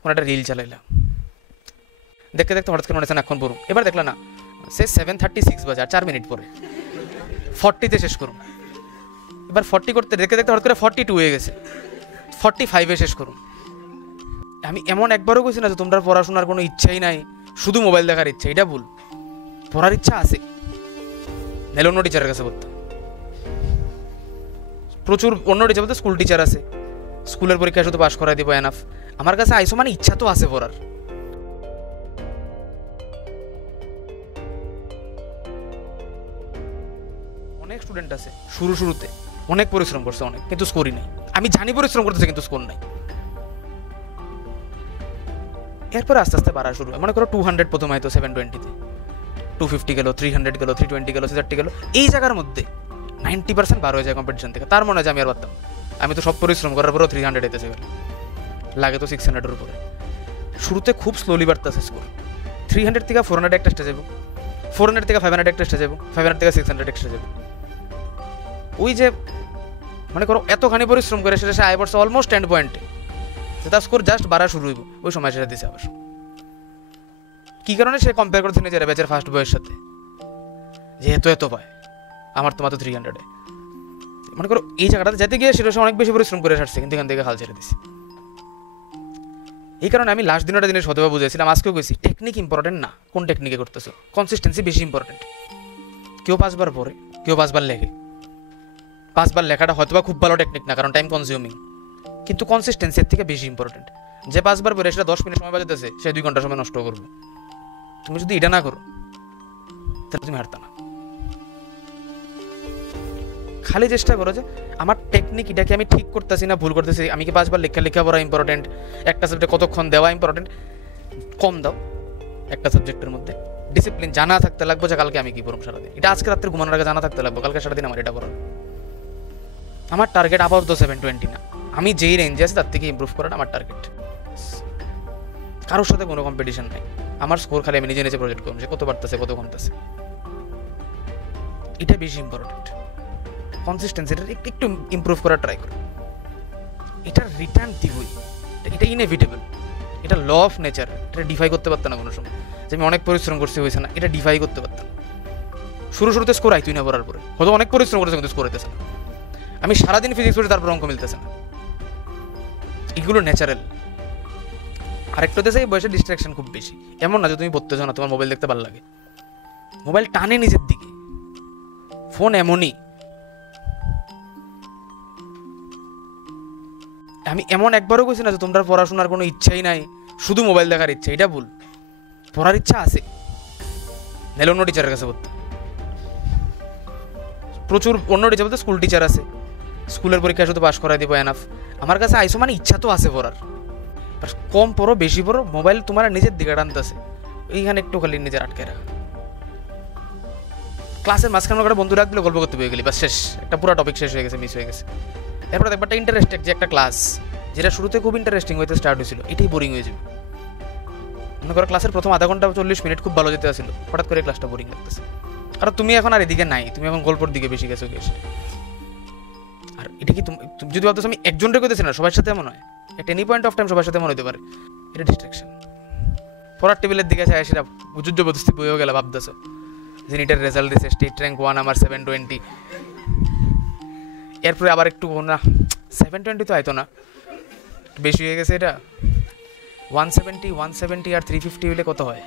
কোনো একটা রিল চালাইলাম, দেখতে দেখতে হঠাৎ করে মনে হচ্ছে এখন পড়ুন, এবার দেখলাম না সে 7:36 বাজে আর 4 মিনিট পরে 40-তে শেষ করুন। এবার 40 করতে দেখতে দেখতে হঠাৎ করে 42 হয়ে গেছে, 45-এ শেষ করুন। আমি এমন একবারও কইছি না যে তোমরা পড়াশোনার কোনো ইচ্ছাই নাই, শুধু মোবাইল দেখার ইচ্ছা। এটা ভুল, পড়ার ইচ্ছা আছে, নাহলে অন্য টিচারের কাছে পড়তাম। প্রচুর অন্য টিচার বলতে স্কুল টিচার আছে, স্কুলের পরীক্ষা শুধু পাস করাই দিব এনাফ। আমার কাছে আইসো মানে ইচ্ছা তো আছে পড়ার। অনেক স্টুডেন্ট আছে শুরুতে অনেক পরিশ্রম করছে অনেক, কিন্তু স্কোরই নাই। আমি জানি পরিশ্রম করতেছে কিন্তু স্কোর নাই। এরপরে আস্তে আস্তে বাড়া শুরু হয়। মনে করো 200 প্রথম হয়তো 720-তে, 250 গেল, 300 গেল, 320 গেল, 330 গেল। এই জায়গার মধ্যে 90% বার হয়ে যায় কম্পিটিশন থেকে। তার মনে হয় যে আমি আর পারতাম, আমি তো সব পরিশ্রম করার পরেও 300 এতেছে গেল, লাগে তো 600-এর উপরে। শুরুতে খুব স্লোলি বাড়তেছে স্কোর। 300 থেকে 400 একটা স্টেজ যাবো, 400 থেকে 500 একটা স্টেজ যাবো, 500 থেকে 600 একটা স্টেজ যাবো। ওই যে মনে করো এতখানি পরিশ্রম করে সেটা সে আয় বছর অলমোস্ট এন্ড পয়েন্টে, তার স্কোর জাস্ট বাড়া শুরু হইব, ওই সময় সেটা দিছে আবার। কি কারণে সে কম্পেয়ার করছে নিজের ব্যাচের ফার্স্ট বয়ের সাথে, যে এত পায়, আমার তো মাত্র 300-এ। মনে করো এই জায়গাটাতে যেতে গিয়ে সেটা অনেক বেশি পরিশ্রম করে আসছে, কিন্তু এখান থেকে হাল ছেড়ে দিছে। এই কারণে আমি লাস্ট দিনটা জিনিস হতেবা বুঝেছিলাম, আজকেও গেছি, টেকনিক ইম্পর্টেন্ট না, কোন টেকনিকে করতেছো, কনসিস্টেন্সি বেশি ইম্পর্টেন্ট। কেউ 5 বার পড়ে, কেউ 5 বার লেখে। 5 বার লেখাটা হয়তোবা খুব ভালো টেকনিক না, কারণ টাইম কনজিউমিং, কিন্তু কনসিস্টেন্সির থেকে বেশি ইম্পর্টেন্ট। যে 5 বার পড়ে সেটা 10 মিনিট সময় বাজাতেছে, সে 2 ঘন্টা সময় নষ্ট করবে। তুমি যদি এটা না করো তাহলে তুমি হারতা না। খালি চেষ্টা করো যে আমার টেকনিক এটাকে আমি ঠিক করতেছি না ভুল করতেছি, আমি কি 5 বার লেখা পড়া ইম্পর্টেন্ট, একটা সাবজেক্টে কতক্ষণ দেওয়া ইম্পর্টেন্ট, কম দাও একটা সাবজেক্টের মধ্যে। ডিসিপ্লিন জানা থাকতে লাগবে যে কালকে আমি কি পড়ব সারাদিন, এটা আজকে রাত্রে ঘুমানোর আগে জানা থাকতে লাগবে কালকে সারাদিন আমার এটা পড়ার। আমার টার্গেট আপাতত 720 না, আমি যেই রেঞ্জে আছি তার থেকে ইমপ্রুভ করাটা আমার টার্গেট। কারোর সাথে কোনো কম্পিটিশন নাই, আমার স্কোর খালি আমি নিজে নিজে প্রজেক্ট করব যে কত বাড়তেছে কত কমতেছে, এটা বেশি ইম্পর্টেন্ট। কনসিস্টেন্সিটা একটু ইমপ্রুভ করার ট্রাই করো, এটার রিটার্ন দিবই, এটা ইনএভিটেবল, এটা ল অফ নেচার। এটা ডিফাই করতে পারতাম না কোনো সময় যে আমি অনেক পরিশ্রম করছি হয়েছে না, এটা ডিফাই করতে পারতাম। শুরুতে স্কোর আইতুই না পড়ার পরে, হয়তো অনেক পরিশ্রম করেছে কিন্তু স্কোর হইতেছে না। আমি সারাদিন ফিজিক্স পড়ি তারপর অঙ্ক মিলতেছে না, এগুলো ন্যাচারাল। আরেকটা হতেছে এই বয়সে ডিস্ট্রাকশন খুব বেশি। এমন না যে তুমি পড়তেছো না, তোমার মোবাইল দেখতে ভালো লাগে, মোবাইল টানে নিজের দিকে। ফোন এমনই, আমি এমন একবারও কইছি না যে তোমরা পড়াশোনার কোনো ইচ্ছাই নাই, শুধু মোবাইল দেখার ইচ্ছা। এটা ভুল, পড়ার ইচ্ছা আছে, নাহলে অন্য টিচারের কাছে পড়তাম। প্রচুর অন্য টিচার বলতে স্কুল টিচার আছে, স্কুলের পরীক্ষা শুধু পাস করাই দিব এনাফ। আমার কাছে আইসো মানে ইচ্ছা তো আছে পড়ার, কম পড়ো বেশি পড়ো, মোবাইল তোমার নিজের দিকে টানতেছে, এইখানে একটু খালি নিজের আটকে রাখা। ক্লাসের মাঝখানে একটা বন্ধু রাখ দিলে গল্প করতে পেয়ে গেলি, বাস শেষ, একটা পুরো টপিক শেষ হয়ে গেছে, মিস হয়ে গেছে। এরপর দেখবা একটা ইন্টারেস্টিং যে একটা ক্লাস, যেটা শুরুতে খুব ইন্টারেস্টিং হইতে স্টার্ট হয়েছিল, এটাই বোরিং হয়ে যাবে। মনে করো ক্লাসের প্রথম আধা ঘন্টা 40 মিনিট খুব ভালো যেতে আসছিল, হঠাৎ করে ক্লাসটা বোরিং লাগতেছে, কারণ তুমি এখন আর এদিকে নাই, তুমি এখন গল্পর দিকে বেশি গেছো গেছে। আর এটা কি তুমি যদি ভাবতেছো আমি একজনকে কইতেছি না, সবার সাথে এমন হয়, একটা এনি পয়েন্ট অফ টাইম সবার সাথে এমন হতে পারে, এটা ডিস্ট্রাকশন। পড়ার টেবিলের দিকে আছে সেটা যুদ্ধবস্তি বইও গেলে ভাবতেছো যে নিটের রেজাল্ট দিয়েছে, স্টেট র্যাঙ্ক 1 আমার 720, এরপরে আবার একটু না 720 তো আইতো না, বেশি হয়ে গেছে, এটা 170 আর 350 হইলে কত হয়,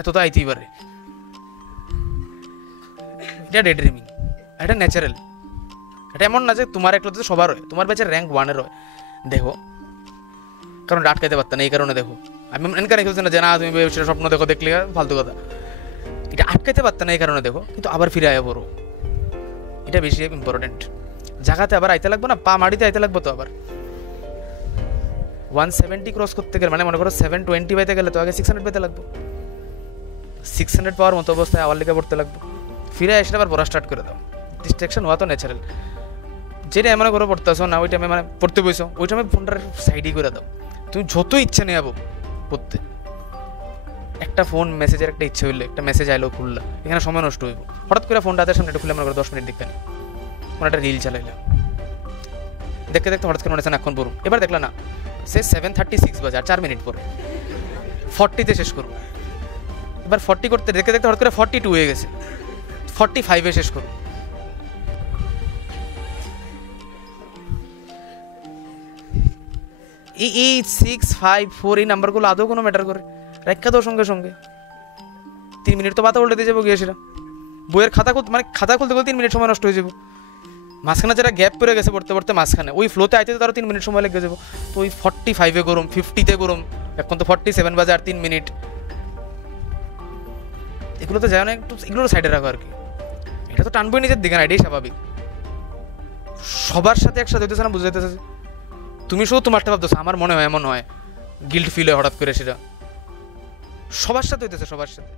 এত তো আইতেই পারে। এটা ডে ড্রিমিং, এটা ন্যাচারাল। এটা এমন না যে তোমার একটা তো সবার হয়, তোমার ব্যাচের র্যাঙ্ক 1-এর হয়, দেখো, কারণ আটকাইতে পারত না এই কারণে। দেখো আমি এনকারে খেলছি না যে না তুমি সেটা স্বপ্ন দেখো, দেখলে ফালতু কথা, এটা আটকাইতে পারত না এই কারণে দেখো, কিন্তু আবার ফিরে আয় পড়ো, এটা বেশি ইম্পর্টেন্ট। জায়গাতে আবার আইতে লাগবো না, পা মাটিতে আইতে লাগবো, তো আবার 170 ক্রস করতে গেলে মানে মনে করো 720 পাইতে গেলে তো আগে 600 পাইতে লাগবো, 600 পাওয়ার মতো অবস্থায় আবার লিখে পড়তে লাগবো, ফিরে এসে আবার পড়া স্টার্ট করে দাও। ডিস্ট্রাকশন হওয়া তো ন্যাচারাল। যেটা মনে করো পড়তেছো না, ওই টাইমে মানে পড়তে বইছো, ওই টাইমে ফোনটার সাইডই করে দাও। তুমি যত ইচ্ছা নিয়ে যাবো পড়তে, একটা ফোন মেসেজের একটা ইচ্ছে হইলে, একটা মেসেজ আইলো খুললা, এখানে সময় নষ্ট হইব। হঠাৎ করে ফোনটা হাতের সামনে একটু খুলে মনে করো 10 মিনিট দেখতে নেই, কোনো একটা রিল চালাইলাম, দেখতে দেখতে হঠাৎ করে মনে হচ্ছে এখন পড়ুন, এবার দেখলাম না সে 7:36 বাজে আর 4 মিনিট পরে 40-তে শেষ করুন। এবার 40 করতে দেখতে দেখতে হঠাৎ করে 42 হয়ে গেছে, 45-এ শেষ করুন। এই 6, 5, 4 এই নাম্বারগুলো আদৌ কোনো ম্যাটার করে? রেখা দাও সঙ্গে সঙ্গে, 3 মিনিট তো পাতা উল্টে দিয়ে যাবো গিয়ে, সেটা বইয়ের খাতা খুলতে মানে খাতা খুলতে খুলতে 3 মিনিট সময় নষ্ট হয়ে যাবো। মাঝখানে যারা গ্যাপ পড়ে গেছে পড়তে পড়তে মাঝখানে ওই ফ্লোতে আইতে তারও 3 মিনিট সময় লেগে যাবো। তো ওই 45-এ করুন, 50-তে করুন, এখন তো 47 বাজে আর 3 মিনিট। এগুলো তো যায় না, একটু এগুলো সাইডে রাখো আর কি। এটা তো টানবই নিজের দিকে না, এটাই স্বাভাবিক। সবার সাথে একসাথে হইতেছে না, বুঝতে যাইতেছে। তুমি শুধু তোমারটা ভাবতেছো, আমার মনে হয় এমন হয়, গিল্ট ফিল হয় হঠাৎ করে, সেটা সবার সাথে হইতেছে, সবার সাথে।